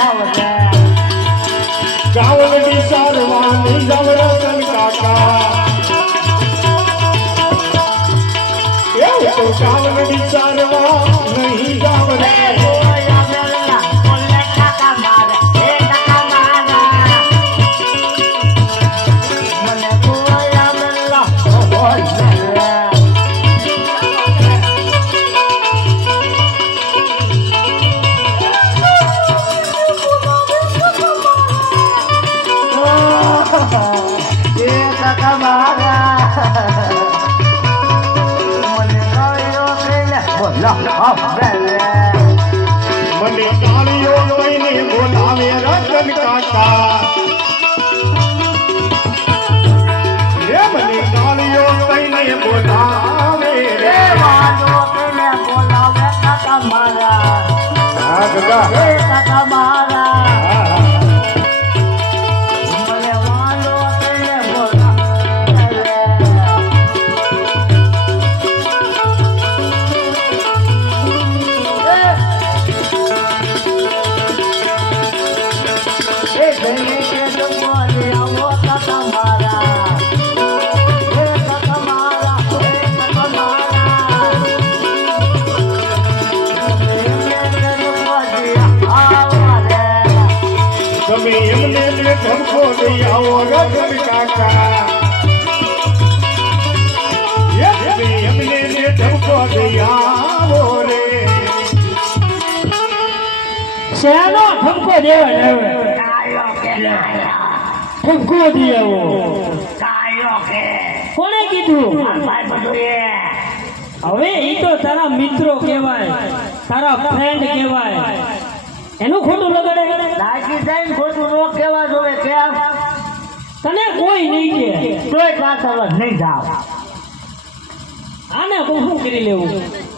ગાવતા ગાવલડી સારવાની નવરતન કાકા. એવું તો ગાવલડી સારવા નહીં ગાવરે Yeah. મને કાળીઓ લઈને બોલાવે રતન કાકા રે મને કાળીઓ લઈને બોલાવે રે હા કાકા હા, હા. ધમકો દઈ આવો રતન કાકા એમને આવો રે શેનો દેવા. કોણે કીધું? હવે એ તો તારા મિત્રો કહેવાય તારા ફ્રેન્ડ કહેવાય. એનું ખોટું લગાડે લાગી જાય ખોટું તને કોઈ નહીં કે. તોય કાતર નહીં જાવ. આને હું શું કરી લેવું?